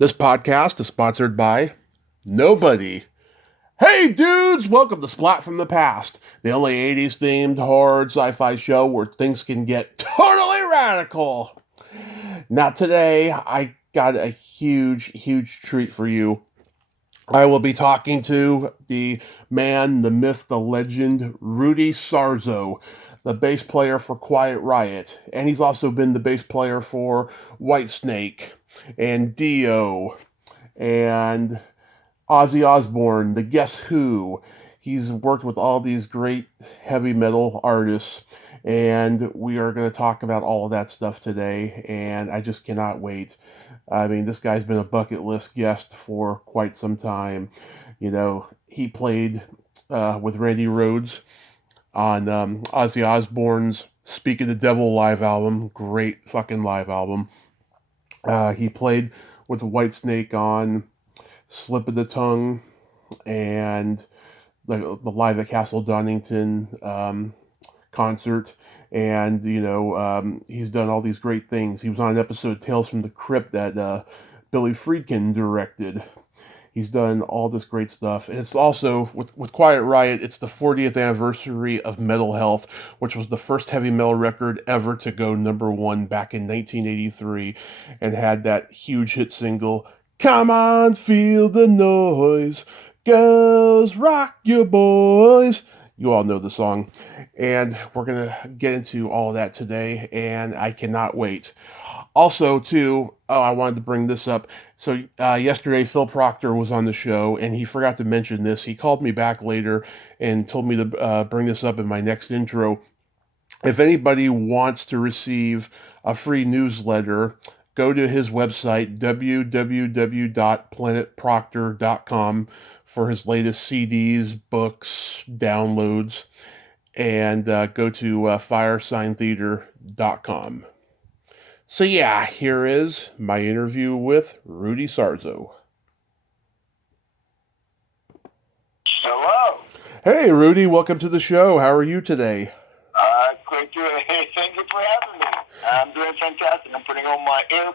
This podcast is sponsored by nobody. Hey dudes, welcome to Splat from the Past, the only 80s themed horror sci-fi show where things can get totally radical. Now today, I got a huge treat for you. I will be talking to the man, the myth, the legend, Rudy Sarzo, the bass player for Quiet Riot, and he's also been the bass player for Whitesnake and Dio and Ozzy Osbourne, the Guess Who. He's worked with all these great heavy metal artists, and we are going to talk about all of that stuff today, and I just cannot wait. I mean, this guy's been a bucket list guest for quite some time. You know, he played with Randy Rhoads on Ozzy Osbourne's Speak of the Devil live album. Great fucking live album. He played with Whitesnake on Slip of the Tongue and the Live at Castle Donington concert. And, he's done all these great things. He was on an episode of Tales from the Crypt that Billy Friedkin directed. He's done all this great stuff. And it's also, with Quiet Riot, it's the 40th anniversary of Metal Health, which was the first heavy metal record ever to go #1 back in 1983 and had that huge hit single, Come on, feel the noise, girls, rock your boys. You all know the song. And we're going to get into all of that today, and I cannot wait. Also, too, I wanted to bring this up. So yesterday, Phil Proctor was on the show, and he forgot to mention this. He called me back later and told me to bring this up in my next intro. If anybody wants to receive a free newsletter, go to his website, www.planetproctor.com, for his latest CDs, books, downloads, and go to firesigntheater.com. So yeah, here is my interview with Rudy Sarzo. Hello. Hey Rudy, welcome to the show. How are you today? Great to thank you for having me. I'm doing fantastic. I'm putting on my ear,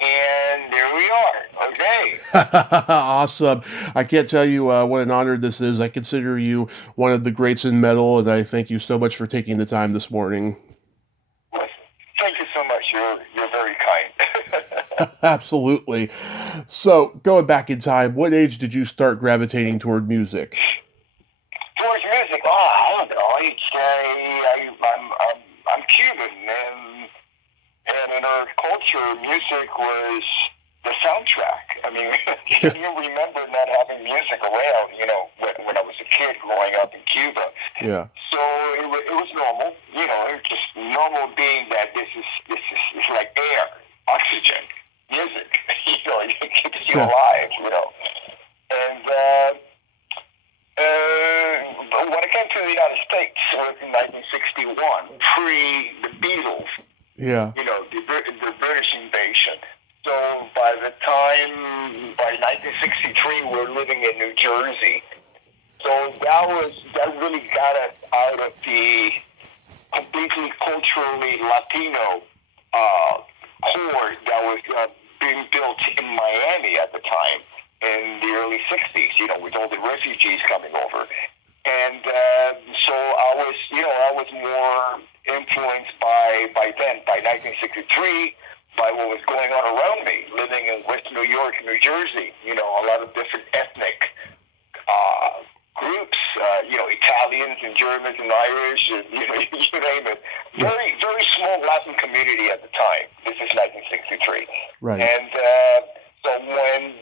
and there we are. Okay. Awesome. I can't tell you what an honor this is. I consider you one of the greats in metal, and I thank you so much for taking the time this morning. Thank you so much. You're very kind. Absolutely. So, going back in time, what age did you start gravitating toward music? Towards music, I don't know. I'd say I'm Cuban, and in our culture, music was the soundtrack. I mean, can you remember not having music around? When I was a kid growing up in Cuba. Yeah. So it was normal. It was just normal being that this is like air, oxygen, music. It keeps you alive. And when I came to the United States in 1961, pre the Beatles. Yeah. The British invasion. So by 1963, we're living in New Jersey. So that really got us out of the completely culturally Latino core that was being built in Miami at the time in the early 60s, with all the refugees coming over. And so I was more influenced by 1963, by what was going on around me, living in West New York, New Jersey, a lot of different ethnic groups, Italians and Germans and Irish, and you name it. Very, very small Latin community at the time. This is 1963. Right. And so when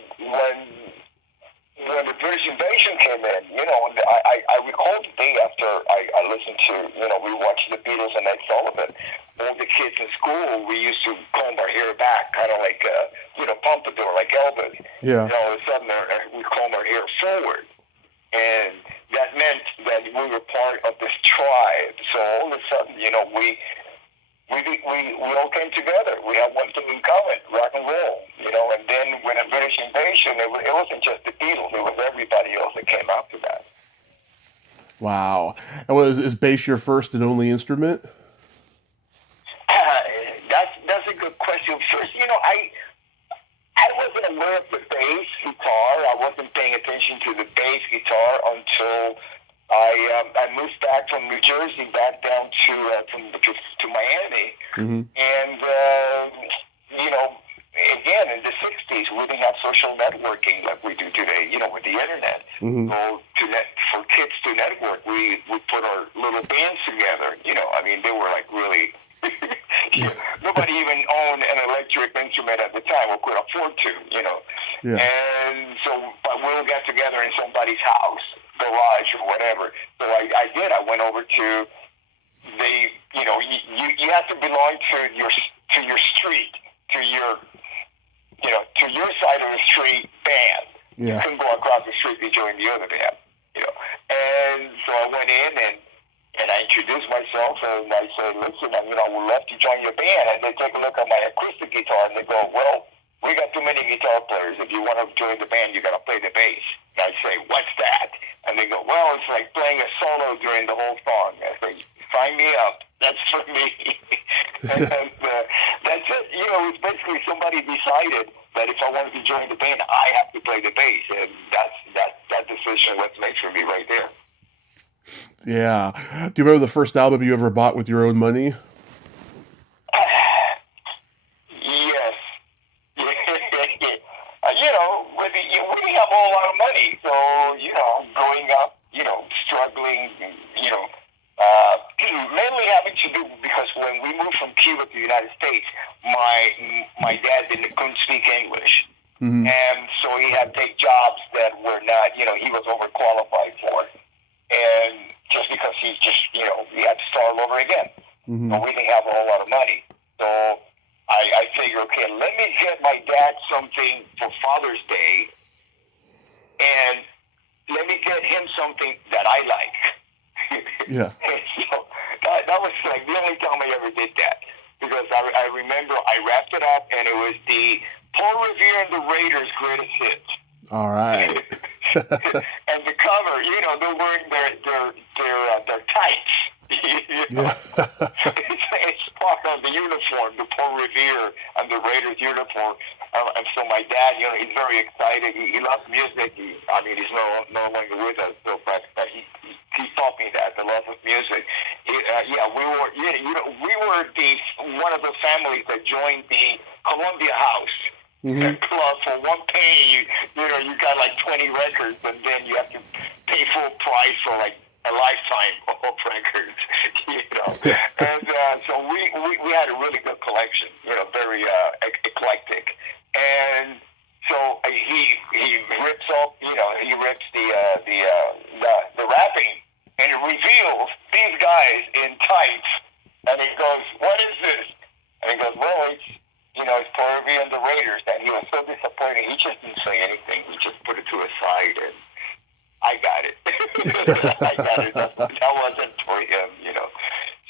the British invasion came in, I recall the day after I listened to, we watched the Beatles and Ed Sullivan. All the kids in school, we used to comb our hair back, kind of like, pompadour, like Elvis. Yeah. All of a sudden, we comb our hair forward. And that meant that we were part of this tribe. So all of a sudden, we all came together. We had one thing in common, rock and roll, and then with the British invasion, it wasn't just the Beatles, it was everybody else that came after that. Wow. And is bass your first and only instrument? That's a good question. First, I learn the bass guitar. I wasn't paying attention to the bass guitar until I moved back from New Jersey back down to Miami, and you know, again in the '60s we didn't have social networking like we do today. You know, with the internet. So for kids to network, we put our little bands together. You know, I mean, they were like really. Nobody even owned an electric instrument at the time or could afford to, you know. Yeah. And so but we'll get together in somebody's house, garage or whatever. So I did. I went over to the, you know, you have to belong to your street, to your, you know, to your side of the street band. Yeah. You couldn't go across the street to join the other band, you know. And so I went in and I introduced myself, and I said, listen, you know, I would love to join your band. And they take a look at my acoustic guitar, and they go, well, we got too many guitar players. If you want to join the band, you got to play the bass. And I say, what's that? And they go, well, it's like playing a solo during the whole song. I say, sign me up. That's for me. And that's it. You know, it's basically somebody decided that if I wanted to join the band, I have to play the bass. And that decision was made for me right there. Yeah. Do you remember the first album you ever bought with your own money? Yes. You know, we didn't have a whole lot of money. So, you know, growing up, you know, struggling, you know, mainly having to do because when we moved from Cuba to the United States, my dad couldn't speak English. And so he had to take jobs that were not, you know, he was overqualified for. And just because he had to start all over again. But we didn't have a whole lot of money. So I figured, okay, let me get my dad something for Father's Day, and let me get him something that I like. Yeah. So that was like the only time I ever did that. Because I remember I wrapped it up, and it was the Paul Revere and the Raiders' greatest hits. All right. And the cover, you know, they're wearing their tights. You know? It's part of the uniform, the Paul Revere and the Raiders uniform. And so my dad, you know, he's very excited. He loves music. He's no longer with us, so, but he taught me that, the love of music. We were one of the families that joined the Columbia House. Club for one penny, you got like 20 records, and then you have to pay full price for like a lifetime of records, you know. And so we had a really good collection, you know, very eclectic. And so he rips off, you know, he rips the wrapping, and it reveals these guys in tights, and he goes, "What is this?" And he goes, "Well, it's." You know, it's Paul Revere and the Raiders, and he was so disappointed. He just didn't say anything. He just put it to his side, and I got it. I got it. That wasn't for him, you know.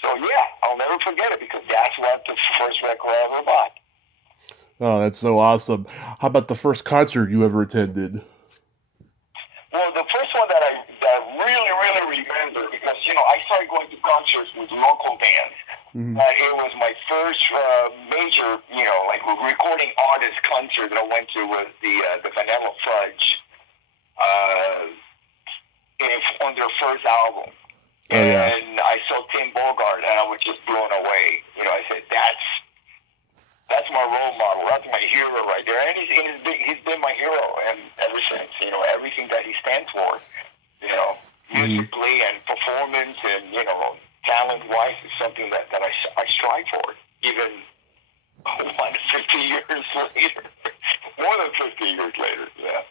So, yeah, I'll never forget it because that's what the first record I ever bought. Oh, that's so awesome. How about the first concert you ever attended? Well, the first one that I really, really remember, because, you know, I started going to concerts with local bands. It was my first major, you know, like recording artist concert that I went to was the Vanilla Fudge on their first album. And I saw Tim Bogart, and I was just blown away. You know, I said, that's my role model. That's my hero right there. And he's been my hero and ever since. You know, everything that he stands for, you know, musically and performance and, you know, talent-wise is something that I strive for, even 50 years later. More than 50 years later, yeah.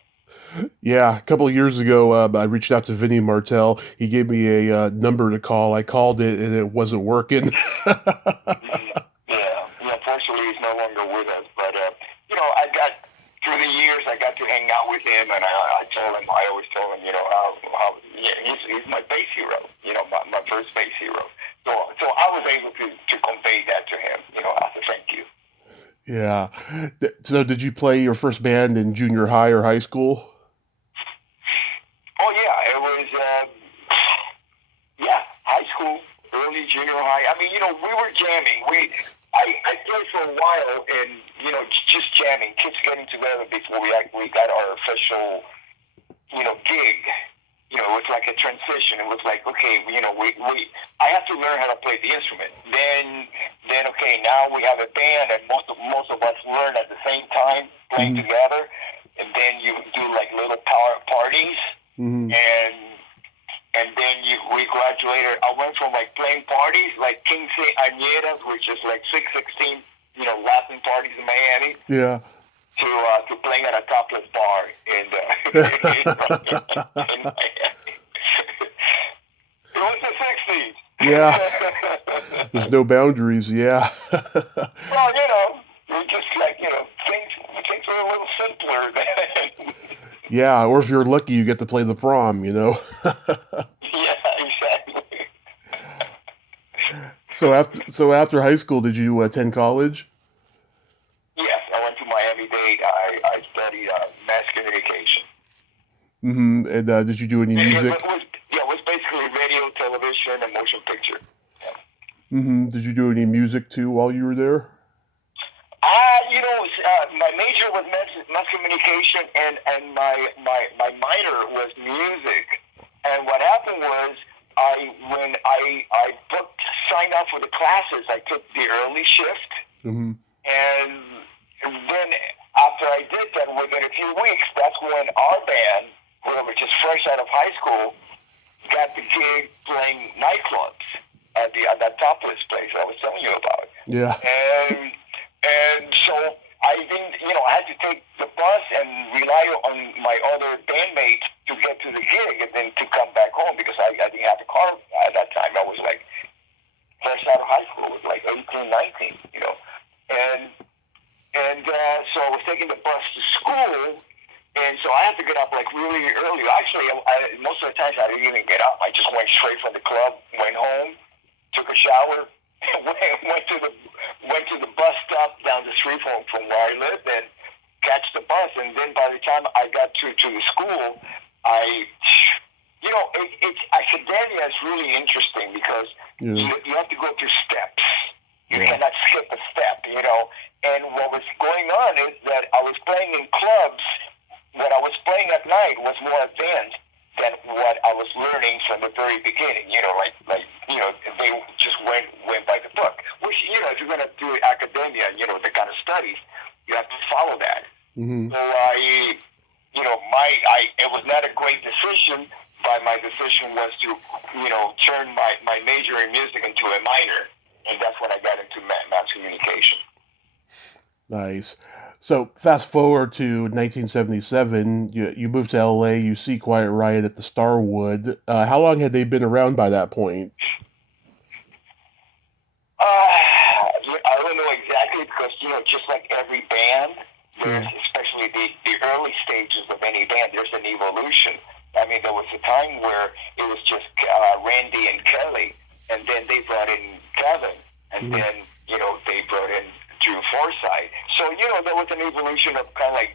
Yeah, a couple of years ago, I reached out to Vinnie Martell. He gave me a number to call. I called it, and it wasn't working. Yeah, unfortunately, he's no longer with us. But, you know, through the years, I got to hang out with him, and I always told him, you know, how he's my bass hero, you know, my first bass hero. So I was able to convey that to him, you know, as a thank you. Yeah. So did you play your first band in junior high or high school? Oh, yeah. It was, high school, early junior high. I mean, you know, we were jamming. I played for a while, and just jamming, kids getting together before we got our official gig. It was like a transition. It was like, okay, I have to learn how to play the instrument. Then okay, now we have a band, and most of us learn at the same time playing together. And then you do like little power parties, and then we graduated. I went from like playing parties like 15 añeras, which is like 616, Latin parties in Miami. Yeah. To playing at a topless bar in Miami. It was the 60s. Yeah. There's no boundaries. Yeah. Well, we just like things were a little simpler then. Yeah, or if you're lucky, you get to play the prom. Yeah, exactly. So after high school, did you attend college? Yes, I went to Miami-Dade. I studied mass communication. Mm-hmm. And did you do any music? It was basically radio, television, and motion picture. Yeah. Mm-hmm. Did you do any music too while you were there? My major was mass communication, and my minor was music. And what happened was, when I signed up for the classes, I took the early shift, and then after I did that, within a few weeks, that's when our band, which is fresh out of high school, got the gig playing nightclubs at that topless place I was telling you about. Yeah. And so I didn't, I had to take the bus and rely on my other bandmates to get to the gig and then to come back home because I didn't have a car at that time. I was like fresh out of high school, I was like 18, 19, And so I was taking the bus to school, and so I had to get up like really early. Actually, most of the times I didn't even get up. I just went straight from the club, went home, took a shower, went to the bus stop down the street from where I lived, and catch the bus. And then by the time I got to the school, academia is really interesting because you have to go through steps. You cannot skip a step, And what was going on is that I was playing in clubs. What I was playing at night was more advanced than what I was learning from the very beginning. They just went by the book. Which, if you're going to do academia, the kind of studies, you have to follow that. Mm-hmm. So it was not a great decision, but my decision was to, turn my major in music into a minor. And that's when I got into mass communication. Nice. So fast forward to 1977, you moved to LA, you see Quiet Riot at the Starwood. How long had they been around by that point? I don't know exactly because, just like every band, there's especially the early stages of any band, there's an evolution. I mean, there was a time where it was just Randy and Kelly, and then they brought in Kevin, and then, they brought in Drew Forsythe. So, there was an evolution of kind of like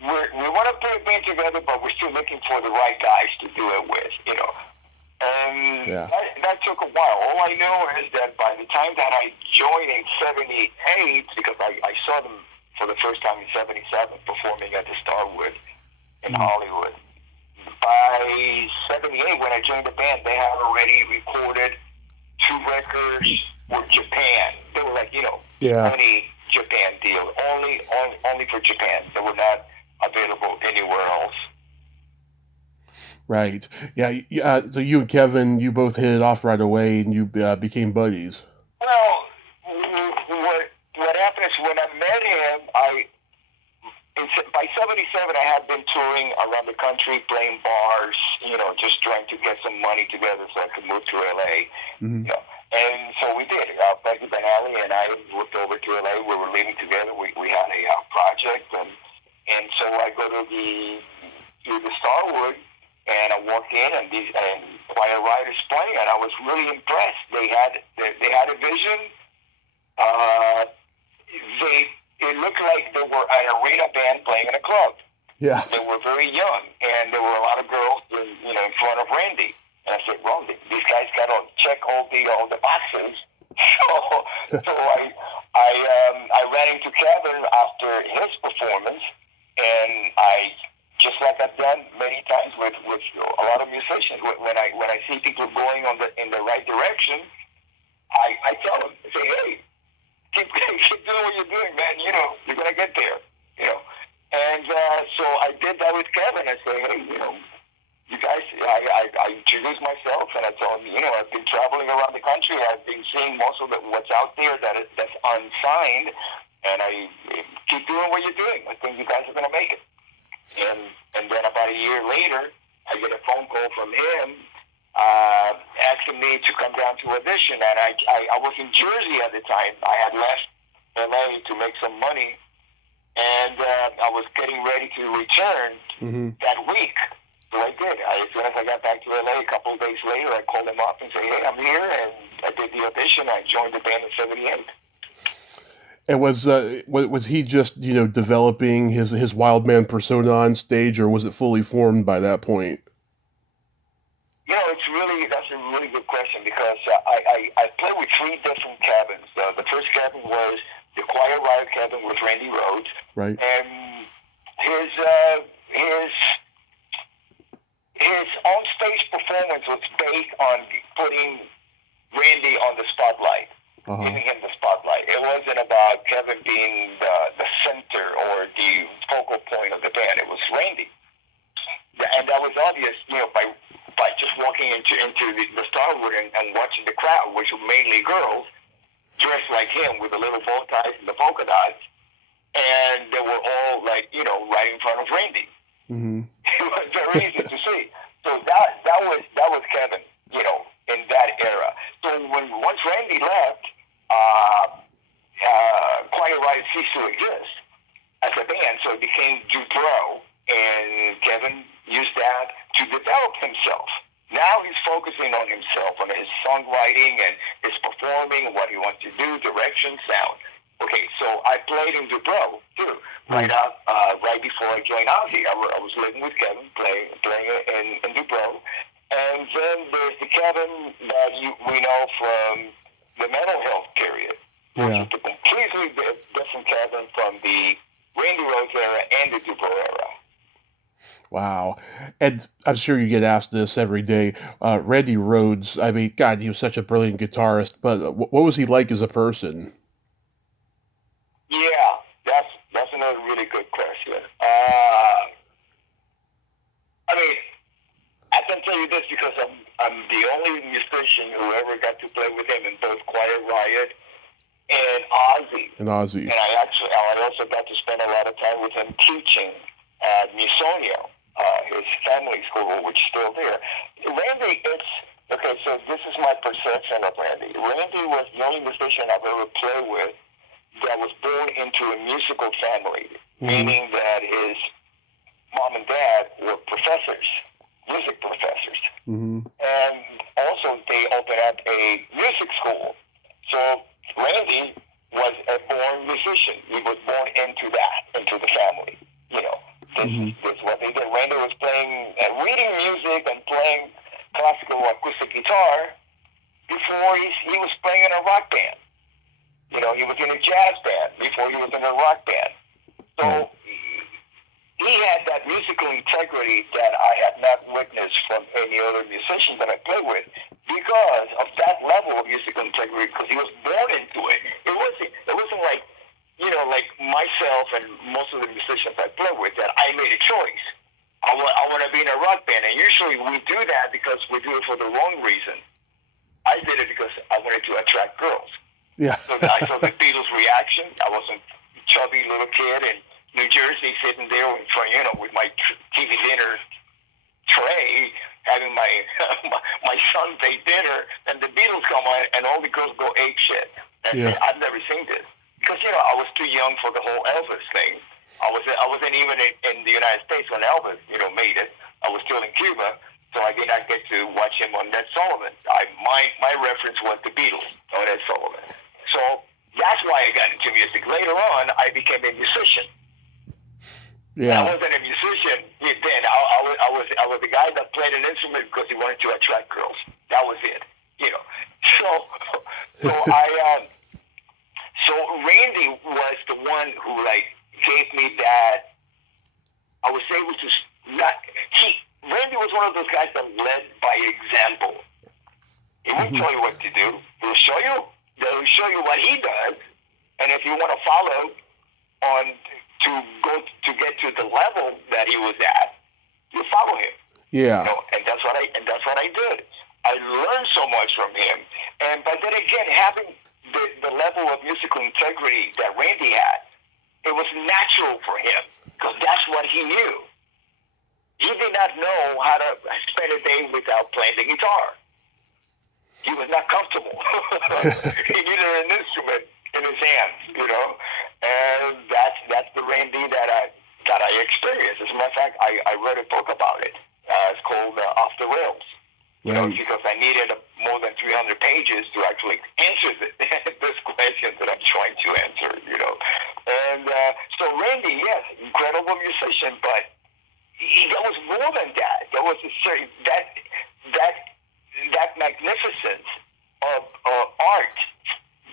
we want to put a band together, but we're still looking for the right guys to do it with, And that took a while. All I know is that by the time that I joined in 78, because I saw them for the first time in 77 performing at the Starwood in Hollywood. By 78, when I joined the band, they had already recorded 2 records for Japan. They were like, only Japan deal, only for Japan. They were not available anywhere else. Right. Yeah. So you and Kevin, you both hit it off right away, and you became buddies. Well, what happened is when I met him, by 77, I had been touring around the country, playing bars, just trying to get some money together so I could move to LA. Mm-hmm. And so we did. Becky Benally and I moved over to LA. We were living together. We had a project, and so I go to the Starwood, and I walked in, and Quiet Riot is playing, and I was really impressed. They had a vision. It looked like they were an arena band playing in a club. Yeah. They were very young, and there were a lot of girls, in front of Randy. And I said, well, these guys got to check all the boxes, So I ran into Kevin after his performance, and I, just like I've done many times with a lot of musicians, when I see people going in the right direction, I tell them, I say, hey, keep doing what you're doing, man. You know, you're gonna get there. You know, and so I did that with Kevin. I say, hey, you know, you guys, I introduced myself, and I told him, you know, I've been traveling around the country. I've been seeing most of what's out there that's unsigned, and I keep doing what you're doing. I think you guys are gonna make it. And then about a year later, I get a phone call from him asking me to come down to audition. And I was in Jersey at the time. I had left LA to make some money, and I was getting ready to return that week. So I did. As soon as I got back to LA, a couple of days later, I called him up and said, hey, I'm here. And I did the audition. I joined the band in '78. And was he just, you know, developing his wild man persona on stage, or was it fully formed by that point? You know, that's a really good question, because I played with three different cabins. The first cabin was the Quiet Riot cabin with Randy Rhoads. Right. And his on-stage performance was based on putting Randy on the spotlight, giving him the spotlight. It wasn't about Kevin being the center or the focal point of the band. It was Randy. And that was obvious, you know, by just walking into the Starwood and watching the crowd, which were mainly girls, dressed like him with the little bow ties and the polka dots. And they were all, like, you know, right in front of Randy. It was very easy to see. So that was Kevin, you know, in that era. So once Randy left, Quiet Riot ceased to exist as a band, so it became Dubrow, and Kevin used that to develop himself. Now he's focusing on himself, on his songwriting and his performing, what he wants to do, direction, sound. Okay, so I played in Dubrow too, right before I joined out here. I was living with Kevin, playing in Dubrow, and then there's the Kevin that we know from the mental health period, which is a completely different Kevin from the Randy Rhoads era and the Dubrow era. Wow. And I'm sure you get asked this every day. Randy Rhoads, I mean, God, he was such a brilliant guitarist, but what was he like as a person? Yeah, that's another really good question. I mean, I can tell you this because I'm the only musician who ever got to play with him in both Quiet Riot and Ozzy. And I also got to spend a lot of time with him teaching at Musonio, his family school, which is still there. Randy, okay, so this is my perception of Randy. Randy was the only musician I've ever played with that was born into a musical family, meaning that his mom and dad were professors, music professors. And also they opened up a music school. So Randy was a born musician. He was born into the family. You know, this is what they did. Randy was playing and reading music and playing classical acoustic guitar before he was playing in a rock band. You know, he was in a jazz band before he was in a rock band. So he had that musical integrity that I have not witnessed from any other musician that I play with, because of that level of musical integrity, because he was born into it. It wasn't like, you know, like myself and most of the musicians I play with, that I made a choice. I want to be in a rock band, and usually we do that because we do it for the wrong reason. I did it because I wanted to attract girls. Yeah. So I saw the Beatles' reaction. I was a chubby little kid in New Jersey, sitting there in front, you know, with my TV dinner tray, having my my Sunday dinner, and the Beatles come on, and all the girls go ape shit. And I've never seen this because, you know, I was too young for the whole Elvis thing. I wasn't even in the United States when Elvis, you know, made it. I was still in Cuba, so I did not get to watch him on Ned Sullivan. My reference was the Beatles on Ned Sullivan. So that's why I got into music. Later on, I became a musician. Yeah. I wasn't a musician then. I was the guy that played an instrument because he wanted to attract girls. That was it. You know. So So so Randy was the one who like gave me that. I was able to Randy was one of those guys that led by example. He won't tell you what to do. He'll show you. He'll show you what he does, and if you want to follow on to go to get to the level that he was at, you follow him. Yeah. You know, and that's what I did. I learned so much from him, but then again, having the level of musical integrity that Randy had, it was natural for him because that's what he knew. He did not know how to spend a day without playing the guitar. He was not comfortable. He needed an instrument in his hands, you know, and that's the Randy that I experienced. As a matter of fact, I read a book about it. It's called Off the Rails. You know, because I needed more than 300 pages to actually answer this question that I'm trying to answer, you know. And so Randy, yes, incredible musician, but there was more than that. There was that magnificence of art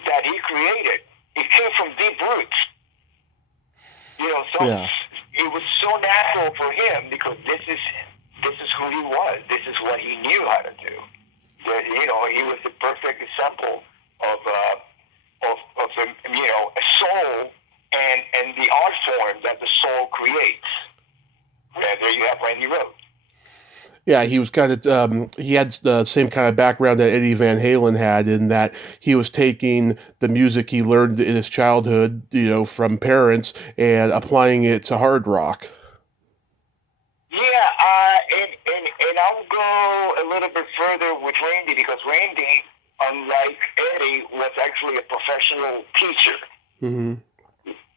that he created. It came from deep roots. You know, so it was so natural for him because this is who he was. This is what he knew how to do. You know, he was the perfect example of a soul and the art form that the soul creates. Yeah, there you have Randy Rhoads. Yeah, he was kind of, he had the same kind of background that Eddie Van Halen had in that he was taking the music he learned in his childhood, you know, from parents and applying it to hard rock. Yeah, and I'll go a little bit further with Randy because Randy, unlike Eddie, was actually a professional teacher. Mm-hmm.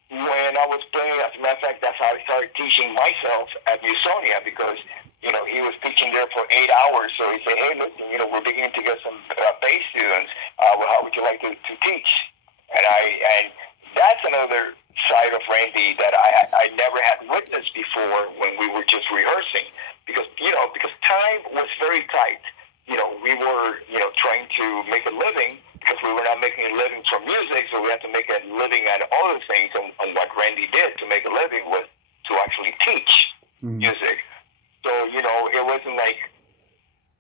When I was playing, as a matter of fact, that's how I started teaching myself at Usonia because, you know, he was teaching there for 8 hours. So he said, hey, listen, you know, we're beginning to get some bass students. Well, how would you like to teach? And that's another side of Randy that I never had witnessed before when we were just rehearsing because time was very tight. You know, we were, you know, trying to make a living because we were not making a living from music, so we had to make a living at other things. And what Randy did to make a living was to actually teach music. So, you know, it wasn't like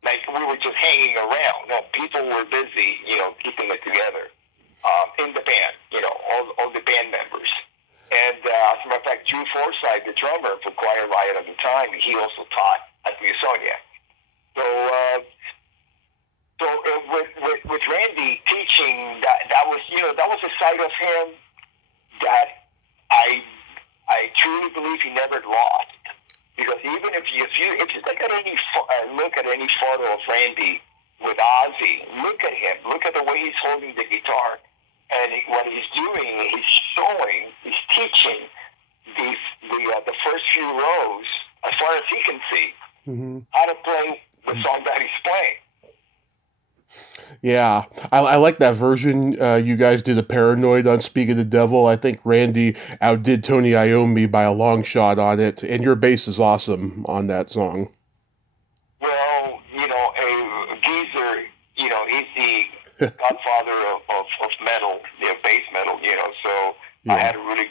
we were just hanging around. No, people were busy, you know, keeping it together in the band, you know, all the band members. And as a matter of fact, Drew Forsythe, the drummer for Quiet Riot at the time, he also taught at the Usonia. So with Randy teaching, that was, you know, that was a side of him that I truly believe he never lost. Because even if you look at any photo of Randy with Ozzy, look at him, look at the way he's holding the guitar, and what he's doing, he's teaching the first few rows, as far as he can see, how to play the song that he's playing. Yeah, I like that version you guys did of Paranoid on Speak of the Devil. I think Randy outdid Tony Iommi by a long shot on it, and your bass is awesome on that song. Well, you know, Geezer, you know, he's the godfather of metal, you know, bass metal, you know, so yeah. I had a really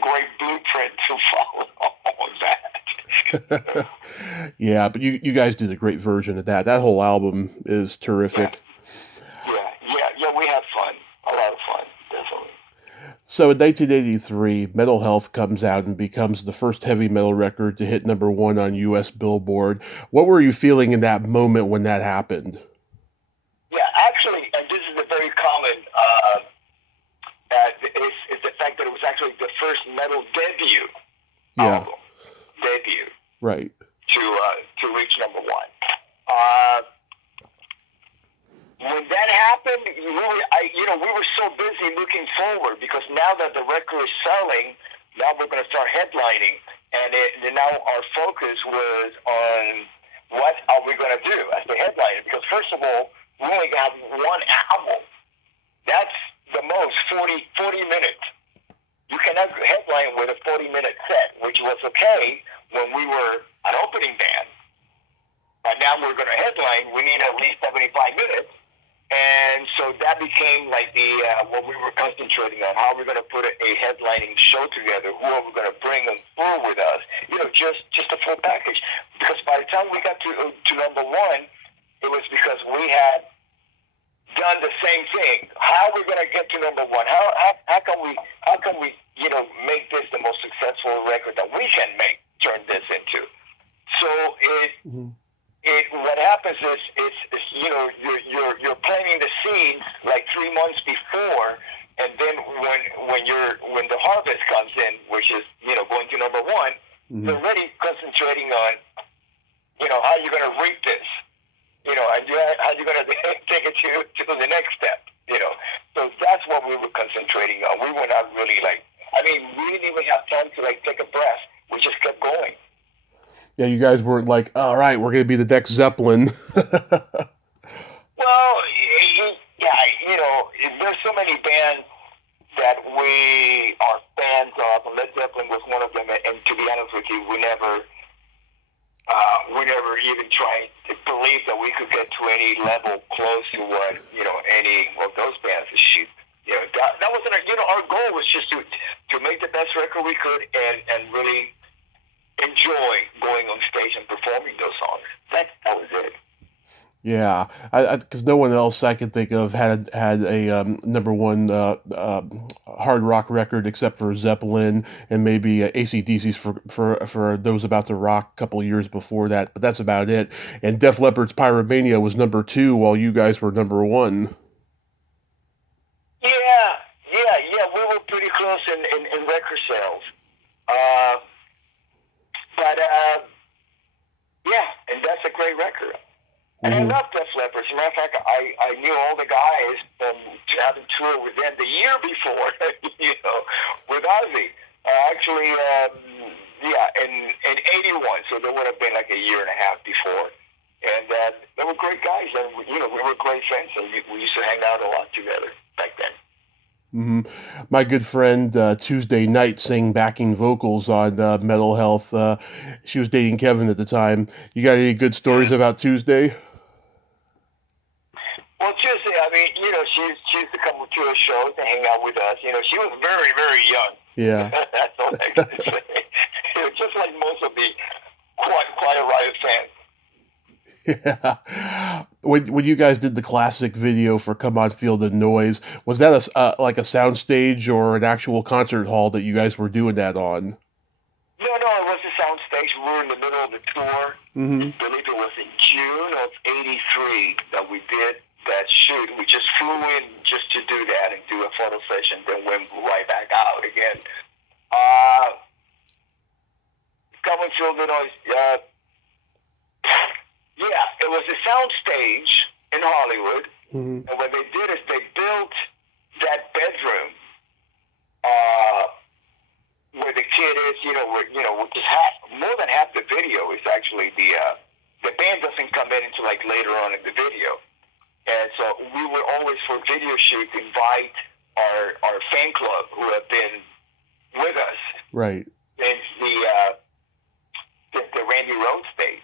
great blueprint to follow on that. Yeah, but you guys did a great version of that. That whole album is terrific. Yeah, we had fun. A lot of fun, definitely. So in 1983, Metal Health comes out and becomes the first heavy metal record to hit #1 on U.S. Billboard. What were you feeling in that moment when that happened? Yeah, actually, and this is a very common, is the fact that it was actually the first metal debut album. Debut. Right. To reach #1. When that happened, we were so busy looking forward because now that the record is selling, now we're going to start headlining, and now our focus was on what are we going to do as the headliner? Because first of all, we only got one album. That's the most 40 minutes. You cannot headline with a 40-minute set, which was okay when we were an opening band. But now we're going to headline. We need at least 75 minutes. And so that became like what we were concentrating on. How we're going to put a headlining show together. Who are we going to bring them through with us? Just a full package. Because by the time we got to number one, it was because we had done the same thing. How are we going to get to number one? How can we make this the most successful record that we can turn this into? So what happens is you're planting the seeds like 3 months before, and then when the harvest comes in, which is going to number one, you're already concentrating on how you're going to reap this, and how you're going to take it to the next step, So that's what we were concentrating on. We were not really we didn't even have time to take a breath. We just kept going. Yeah, you guys weren't like, all right, we're going to be the next Zeppelin. Well, there's so many bands that we are fans of, and Led Zeppelin was one of them. And to be honest with you, we never even tried to believe that we could get to any level close to what any of those bands achieved. That wasn't our goal was just to make the best record we could and really enjoy going on stage and performing those songs. That was it. Yeah, because no one else I can think of had a number one hard rock record except for Zeppelin and maybe AC/DC's for those about to rock a couple of years before that, but that's about it. And Def Leppard's Pyromania was number 2 while you guys were number 1. Yeah, we were pretty close in record sales. But and that's a great record. And I love Def Leppard. As a matter of fact, I knew all the guys from having toured with them the year before, with Ozzy. Actually, in 81, so there would have been like a year and a half before. And they were great guys, and we were great friends, and we used to hang out a lot together back then. My good friend Tuesday Night sang backing vocals on Mental Health. She was dating Kevin at the time. You got any good stories about Tuesday? Well, Tuesday, she used to come to our shows and hang out with us. She was very, very young. Yeah. That's all I can say. Just like most of the Quiet Riot fans. Yeah. When you guys did the classic video for Come On Feel the Noise, was that like a sound stage or an actual concert hall that you guys were doing that on? No, it was a sound stage. We were in the middle of the tour. I believe it was in June of 83 that we did that shoot. We just flew in just to do that and do a photo session, then went right back out again. Come On Feel the Noise. Yeah, it was a sound stage in Hollywood, and what they did is they built that bedroom where the kid is, which is more than half the video is actually the band doesn't come in until like later on in the video, and so we would always for video shoot invite our fan club who have been with us, right, since the Randy Rhoads days.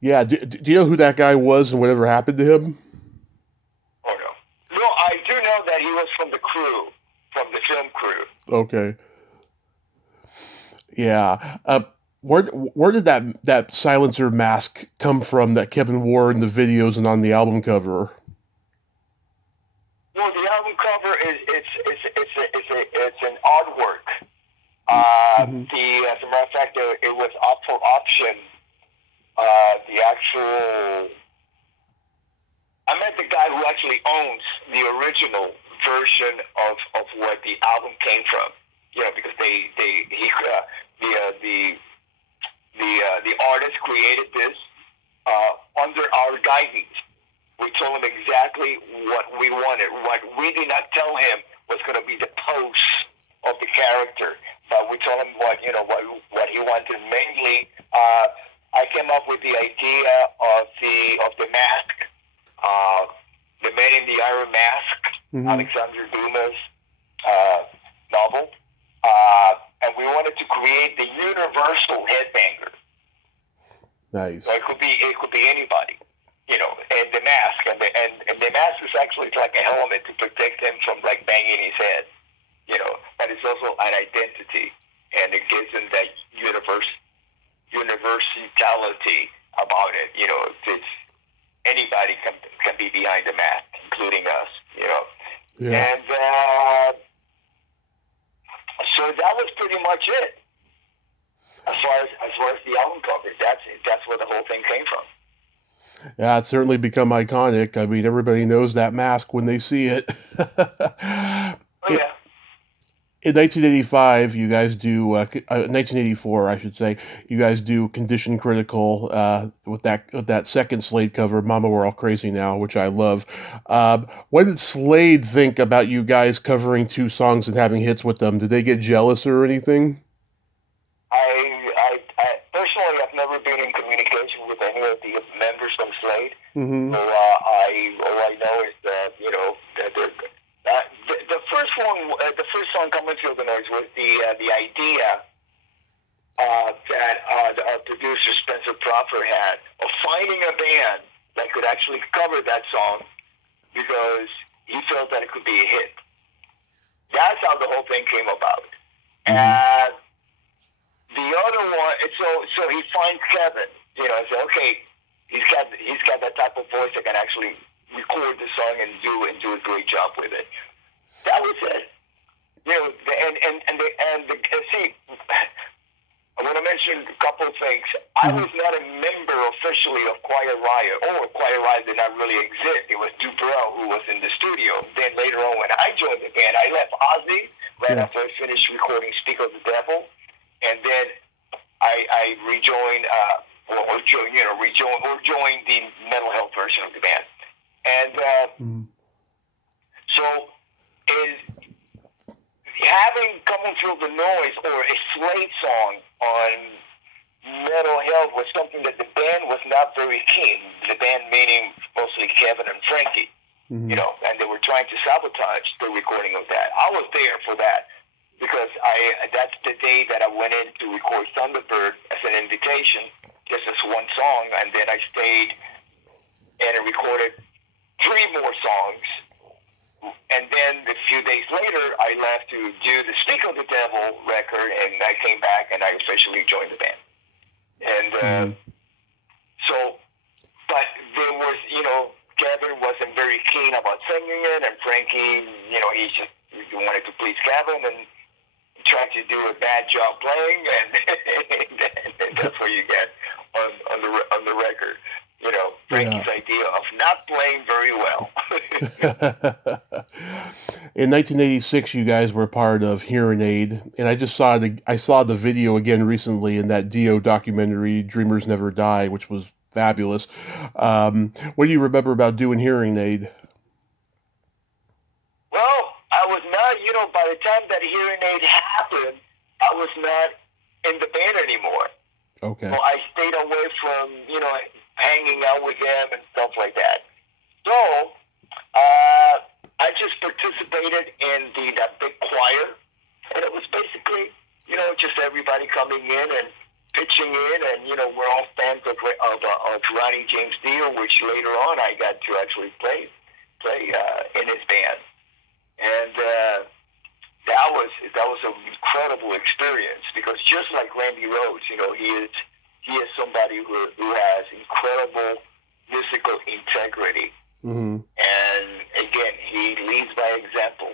Yeah, do you know who that guy was and whatever happened to him? Oh, no. No, I do know that he was from the crew, from the film crew. Okay. Yeah. Where did that silencer mask come from that Kevin wore in the videos and on the album cover? Well, the album cover it's an artwork. As a matter of fact, it was up for option. The actual, I met the guy who actually owns the original version of what the album came from. Because the artist created this under our guidance. We told him exactly what we wanted. What we did not tell him was going to be the pose of the character, but we told him what he wanted mainly. I came up with the idea of the mask, the Man in the Iron Mask, Alexander Dumas novel, and we wanted to create the universal headbanger. Nice. So it could be anybody, and the mask, and the mask is actually like a helmet to protect him from like banging his head, but it's also an identity, and it gives him that universality about it. It's anybody can be behind the mask, including us. Yeah. And so that was pretty much it. As far as the album cover, that's where the whole thing came from. Yeah, it's certainly become iconic. I mean, everybody knows that mask when they see it. Oh yeah. In 1985, you guys do 1984, I should say. You guys do Condition Critical with that second Slade cover, "Mama We're All Crazy Now," which I love. What did Slade think about you guys covering two songs and having hits with them? Did they get jealous or anything? I personally have never been in communication with any of the members from Slade. Mm-hmm. So all I know is that the first one, the first song, "Come and Feel the Noise," was the idea that our producer Spencer Proffer had of finding a band that could actually cover that song because he felt that it could be a hit. That's how the whole thing came about. Mm-hmm. And the other one, so he finds Kevin. I said, okay, he's got that type of voice that can actually record the song and do a great job with it. That was it. See, I want to mention a couple of things. I was not a member officially of Quiet Riot, or Quiet Riot did not really exist. It was Dubrell who was in the studio. Then later on, when I joined the band, I left Ozzy right after I finished recording "Speak of the Devil," and then I rejoined, joined the mental health version of the band, and so having "Coming Through the Noise" or a Slade song on mental health was something that the band was not very keen. The band meaning mostly Kevin and Frankie, and they were trying to sabotage the recording of that. I was there for that because that's the day that I went in to record Thunderbird as an invitation, just as one song, and then I stayed and I recorded 3 more songs. And then a few days later, I left to do the "Speak of the Devil" record, and I came back and I officially joined the band. And but there was, Kevin wasn't very keen about singing it, and Frankie, he wanted to please Kevin and tried to do a bad job playing, and that's what you get on the record. Frankie's idea of not playing very well. In 1986, you guys were part of Hearing Aid, and I saw the video again recently in that Dio documentary, "Dreamers Never Die," which was fabulous. What do you remember about doing Hearing Aid? Well, I was not, by the time that Hearing Aid happened, I was not in the band anymore. Okay. So I stayed away from, hanging out with them and stuff like that. So I just participated in that big choir, and it was basically, just everybody coming in and pitching in, and we're all fans of Ronnie James Dio, which later on I got to actually play in his band, and that was an incredible experience because just like Randy Rhoads, he is somebody who has incredible musical integrity. Mm-hmm. And again, he leads by example,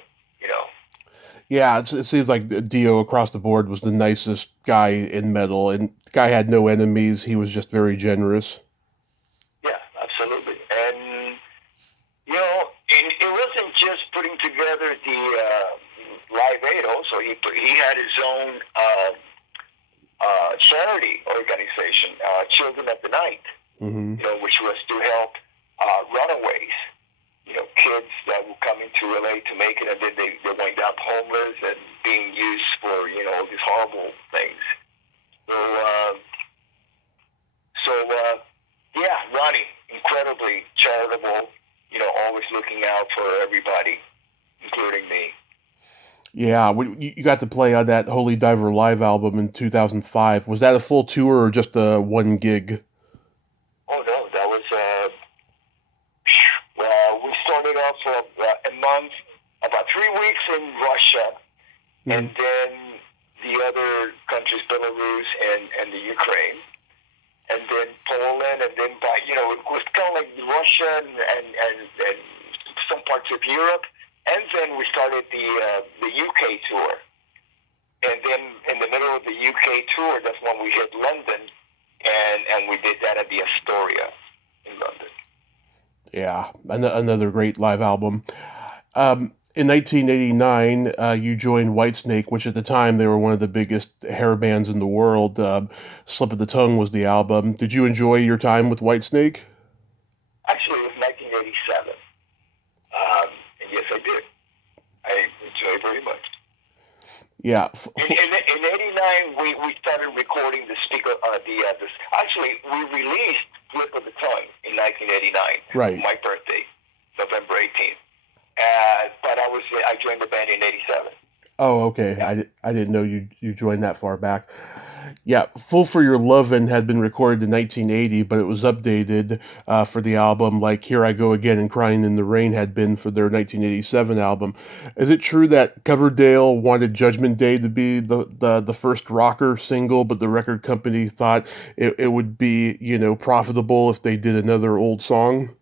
Yeah, it seems like Dio across the board was the nicest guy in metal, and the guy had no enemies. He was just very generous. Yeah, absolutely. And, it wasn't just putting together the Live Aid. Also, he had his own charity organization, Children of the Night, which was to help runaways, kids that were coming to LA to make it, and then they wind up homeless and being used for, these horrible things. Yeah, Ronnie, incredibly charitable, always looking out for everybody, including me. Yeah, you got to play on that Holy Diver live album in 2005. Was that a full tour or just a one gig? Oh no, that was in Russia, and then the other countries, Belarus and the Ukraine, and then Poland, and then it was kind of like Russia and some parts of Europe, and then we started the UK tour, and then in the middle of the UK tour, that's when we hit London, and we did that at the Astoria in London. Yeah, another great live album. In 1989, you joined Whitesnake, which at the time they were one of the biggest hair bands in the world. Slip of the Tongue was the album. Did you enjoy your time with Whitesnake? Actually, it was 1987. And yes, I did. I enjoyed very much. Yeah. In 89, we started recording the speaker. Actually, we released Slip of the Tongue in 1989. Right. My birthday, November 18th. But I joined the band in 87. Oh, okay. Yeah. I didn't know you joined that far back. Yeah, Full for Your Lovin' had been recorded in 1980, but it was updated for the album, like Here I Go Again and Crying in the Rain had been for their 1987 album. Is it true that Coverdale wanted Judgment Day to be the first rocker single, but the record company thought it would be, profitable if they did another old song?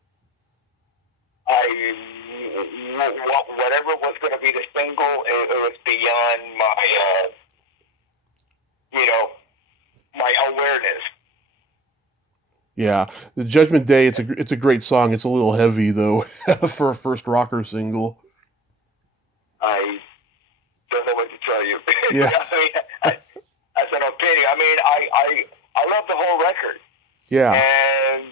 Whatever was going to be the single, it was beyond my awareness. Yeah, the Judgment Day. It's a great song. It's a little heavy though for a first rocker single. I don't know what to tell you. Yeah. I mean, as an opinion, I love the whole record. Yeah. And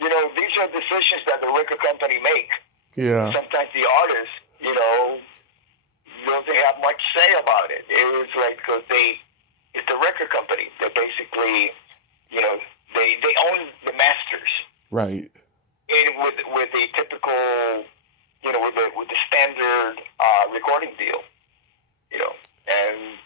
these are decisions that the record company make. Yeah. Sometimes the artist, doesn't have much say about it. It was like, because it's the record company that basically, they own the masters. Right. And with a typical, with the standard recording deal, and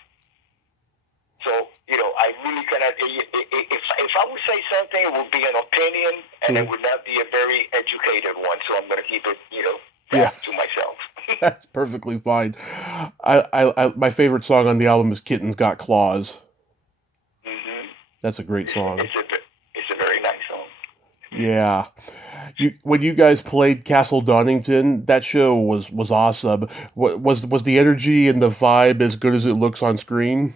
so, I really cannot, if I would say something, it would be an opinion, and it would not be a very educated one, so I'm going to keep it, to myself. That's perfectly fine. I my favorite song on the album is Kitten's Got Claws. Mm-hmm. That's a great song. It's a very nice song. Yeah. When you guys played Castle Donington, that show was awesome. Was the energy and the vibe as good as it looks on screen?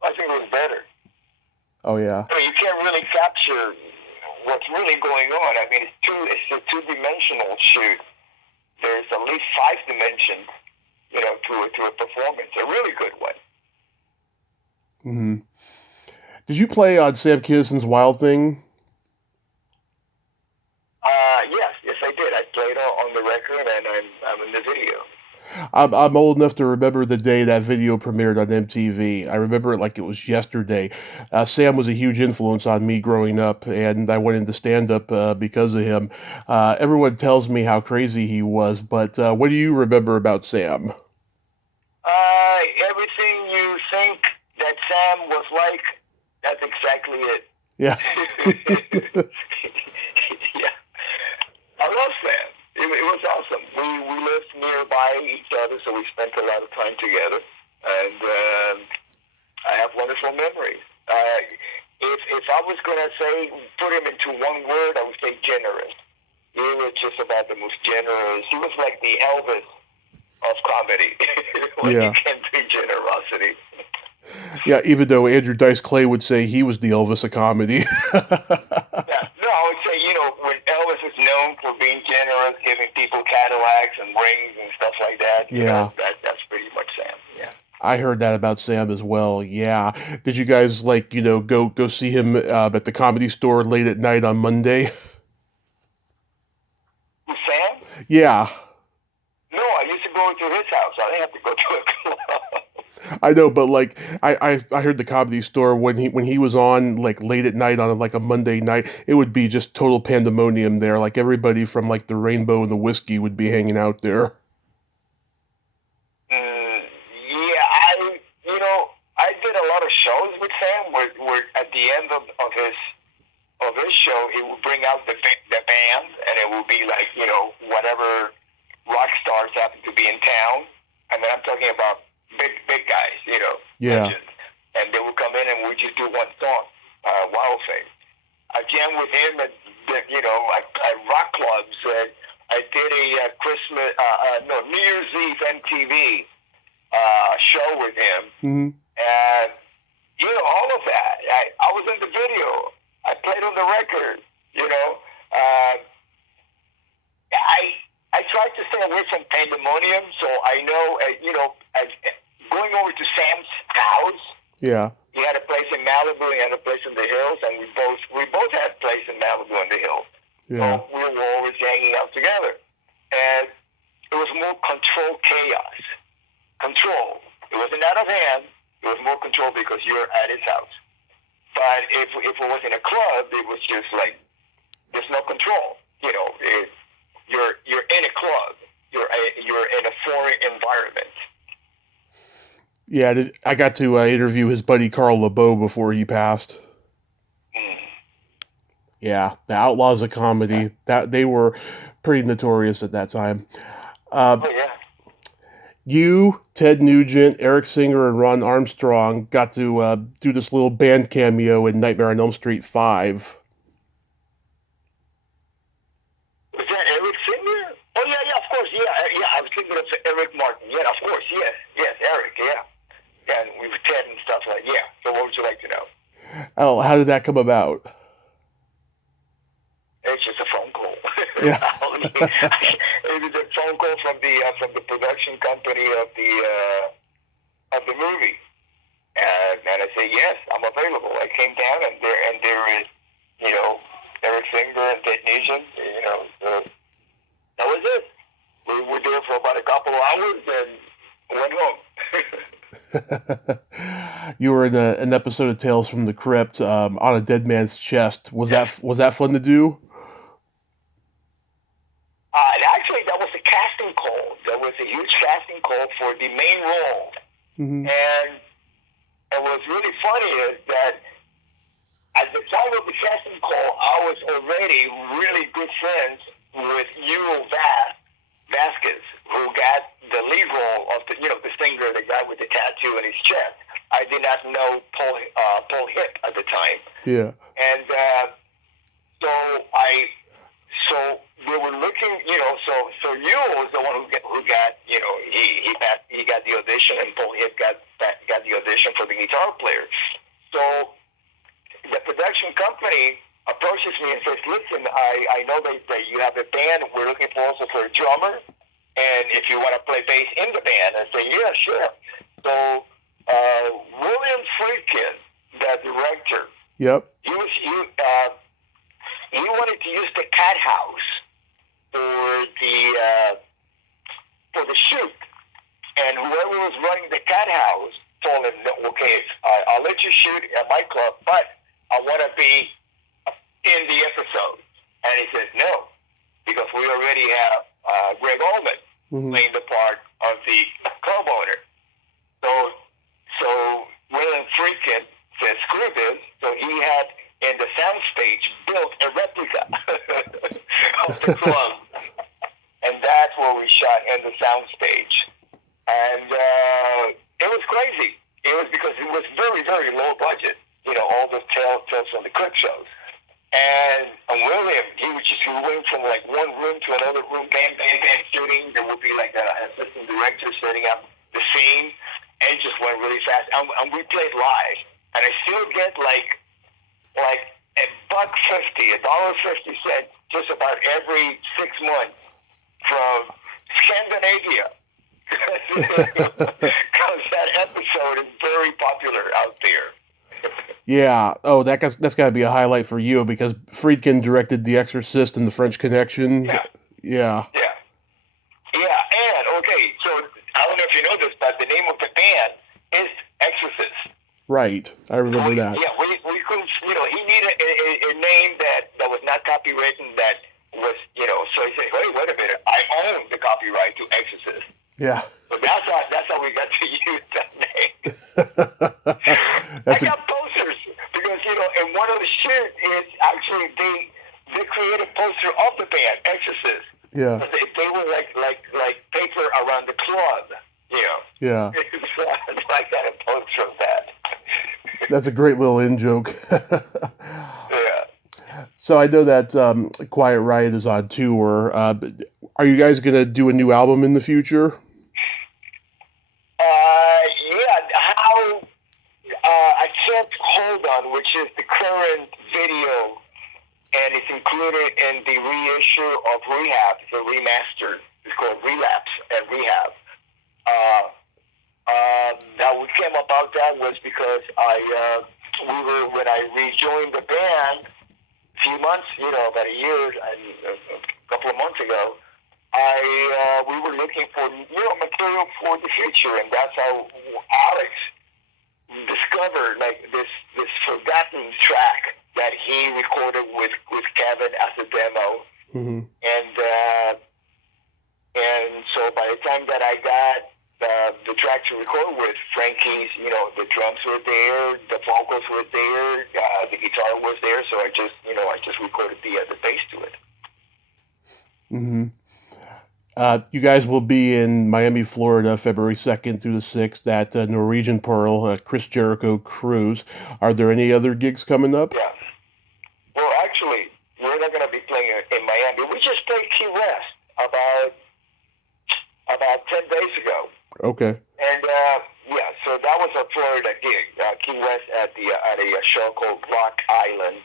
I think it was better. Oh yeah. I mean, you can't really capture what's really going on. I mean, it's a two-dimensional shoot. There's at least 5 dimensions, to a performance. A really good one. Mm-hmm. Did you play on Sam Kinison's Wild Thing? Yes, I did. I played on the record, and I'm in the video. I'm old enough to remember the day that video premiered on MTV. I remember it like it was yesterday. Sam was a huge influence on me growing up, and I went into stand-up because of him. Everyone tells me how crazy he was, but what do you remember about Sam? Everything you think that Sam was like, that's exactly it. Yeah. Yeah. I love Sam. It was awesome. We lived nearby each other, so we spent a lot of time together, and I have wonderful memories. If I was going to put him into one word, I would say generous. He was just about the most generous. He was like the Elvis of comedy. When Yeah. it came to generosity. Yeah, even though Andrew Dice Clay would say he was the Elvis of comedy. Yeah. No, I would say, when Elvis is known for being generous, giving people Cadillacs and rings and stuff like that, Yeah. That's pretty much Sam. Yeah. I heard that about Sam as well. Yeah. Did you guys go see him at the Comedy Store late at night on Monday? With Sam? Yeah. No, I used to go to his house. I didn't have to go to a club. I know, but I heard the Comedy Store when he was on like late at night on like a Monday night, it would be just total pandemonium there. Like everybody from like the Rainbow and the Whiskey would be hanging out there. Yeah, I did a lot of shows with Sam where at the end of his show he would bring out the band, and it would be like whatever rock rock stars happen to be in town. I mean, I'm talking about big guys, Yeah. legends. And they would come in and we just do one song, Wild Thing. I jammed with him at rock clubs. I did a New Year's Eve MTV show with him. Mm-hmm. And, all of that. I was in the video. I played on the record, I tried to stay away from pandemonium, so I know, going over to Sam's house. Yeah. He had a place in Malibu, he had a place in the hills, and we both had a place in Malibu and the hills. Yeah. So we were always hanging out together. And it was more controlled chaos. Control. It wasn't out of hand, it was more control because you're at his house. But if it was in a club, it was just like, there's no control. You're in a club. You're in a foreign environment. Yeah, I got to interview his buddy Carl LeBeau before he passed. Yeah, the Outlaws of Comedy. That they were pretty notorious at that time. Oh yeah. You, Ted Nugent, Eric Singer, and Ron Armstrong got to do this little band cameo in Nightmare on Elm Street 5. Was that Eric Singer? Oh yeah, of course, yeah. I was thinking of Eric Martin. Yeah, of course, yes, Eric, yeah. And we were Ted and stuff like, yeah. So what would you like to know? Oh, how did that come about? It's just a phone call. Yeah. It was a phone call from the production company of the movie, and I said yes, I'm available. I came down and there is Eric Singer and Ted Nugent. So that was it. We were there for about a couple of hours and went home. You were in an episode of Tales from the Crypt on a dead man's chest. Was that fun to do? Actually, that was a casting call. There was a huge casting call for the main role. Mm-hmm. And what's really funny is that at the time of the casting call, I was already really good friends with Euro Vasquez, who got the lead role of the singer, the guy with the tattoo in his chest. I did not know Paul Hip at the time. Yeah. And so they were looking, so Euro was the one who got, he got the audition, and Paul Hip got the audition for the guitar player. So the production company approaches me and says, listen, I know that you have a band. We're looking for also for a drummer. And if you want to play bass in the band. I say, yeah, sure. So William Friedkin, the director, yep, he wanted to use the cat house for the shoot. And whoever was running the cat house told him, okay, I'll let you shoot at my club, but I want to be in the episode. And he says, no, because we already have Greg Allman playing the part of the club owner. So William Friedkin said, screw this. So he had in the soundstage built a replica of the club. And that's where we shot in the soundstage. And it was crazy. It was because it was very, very low budget. All the Tales from the Crypt shows. And William, he was just going from like one room to another room, bam, shooting. There would be like an assistant director setting up the scene. And it just went really fast. And we played live. And I still get like $1.50 just about every 6 months from Scandinavia. Because that episode is very popular out there. Yeah. Oh, that's got to be a highlight for you because Friedkin directed The Exorcist and The French Connection. Yeah. Yeah. Yeah. Yeah. And okay, so I don't know if you know this, but the name of the band is Exorcist. Right. I remember that. Yeah. We couldn't. He needed a name that was not copywritten. That was So he said, wait a minute. I own the copyright to Exorcist. Yeah. So that's how we got to use that name. I got posters because in one of the shirts, it's actually they created a poster of the band Exorcist. Yeah. They were like flood, you know. Yeah. So I got a poster of that. That's a great little in-joke. Yeah. So I know that Quiet Riot is on tour. Are you guys going to do a new album in the future? Yeah, how, I can't hold on, which is the current video, and it's included in the reissue of Rehab, the remastered. It's called Relapse and Rehab. How we came about that was because when I rejoined the band a few months, about a year and a couple of months ago, we were looking for material for the future, and that's how Alex discovered like this forgotten track that he recorded with Kevin as a demo, Mm-hmm. and so by the time that I got the track to record with, Frankie's, the drums were there, the vocals were there, the guitar was there, so I just recorded the bass to it. Mm-hmm. You guys will be in Miami, Florida, February 2nd through the 6th at Norwegian Pearl, Chris Jericho Cruise. Are there any other gigs coming up? Yeah. Well, actually, we're not going to be playing in Miami. We just played Key West about 10 days ago. Okay. And, so that was a Florida gig, Key West at a show called Rock Island.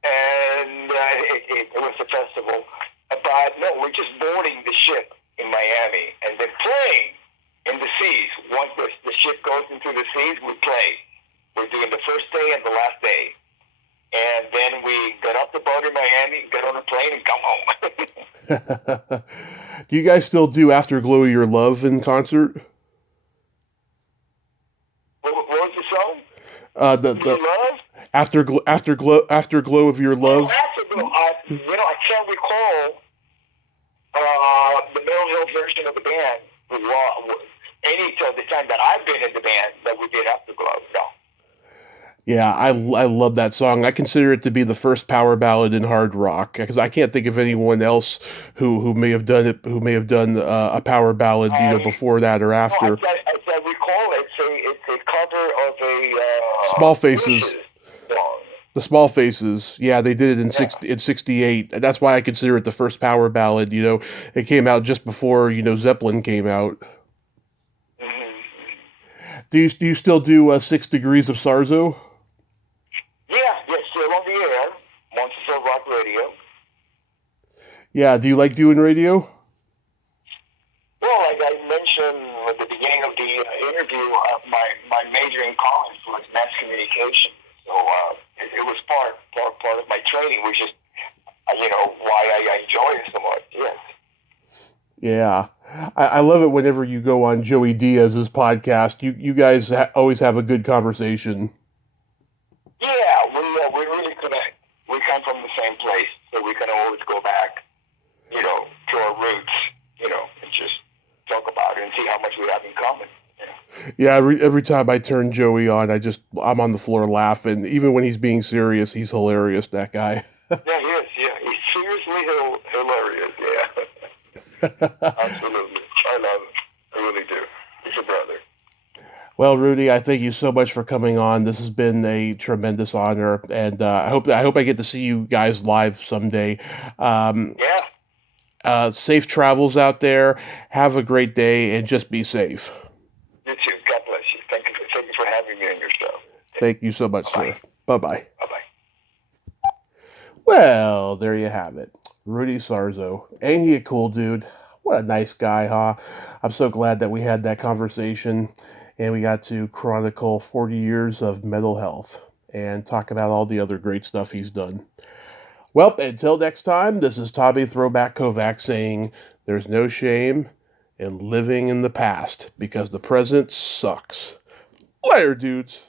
And it was a festival. But no, we're just boarding the ship in Miami and then playing in the seas. Once the ship goes into the seas, we play. We're doing the first day and the last day. And then we get off the boat in Miami, get on a plane, and come home. Do you guys still do Afterglow of Your Love in concert? What was the song? The Love? Afterglow of Your Love. Oh, Afterglow. I can't recall the Mill Hill version of the band. The time that I've been in the band that we did Afterglow. No. Yeah, I love that song. I consider it to be the first power ballad in hard rock because I can't think of anyone else who may have done it, who may have done a power ballad, before that or after. As I recall, it's a cover of a Small Faces. Song. The Small Faces, yeah, they did it in '68. That's why I consider it the first power ballad. It came out just before Zeppelin came out. Mm-hmm. Do you still do 6 Degrees of Sarzo? Yeah, still on the air. Monster Rock Radio. Yeah, do you like doing radio? Well, like I mentioned at the beginning of the interview, my major in college was mass communication. So it was part of my training, which is, why I enjoy it so much. Yes. Yeah, I love it whenever you go on Joey Diaz's podcast. You guys always have a good conversation. Yeah, we really connect. We come from the same place, so we can always go back, to our roots, and just talk about it and see how much we have in common. Yeah, every time I turn Joey on, I'm on the floor laughing. Even when he's being serious, he's hilarious, that guy. Yeah, he is. Yeah, he's seriously hilarious. Yeah, absolutely. I love him. I really do. He's a brother. Well, Rudy, I thank you so much for coming on. This has been a tremendous honor, and I hope I get to see you guys live someday. Safe travels out there. Have a great day, and just be safe. You too. God bless you. Thank you for having me on your show. Thank you so much, Bye-bye. sir. Bye-bye. Bye-bye. Well, there you have it. Rudy Sarzo. Ain't he a cool dude? What a nice guy, huh? I'm so glad that we had that conversation and we got to chronicle 40 years of mental health and talk about all the other great stuff he's done. Well, until next time, this is Tommy Throwback Kovac saying there's no shame in living in the past because the present sucks. Later, dudes.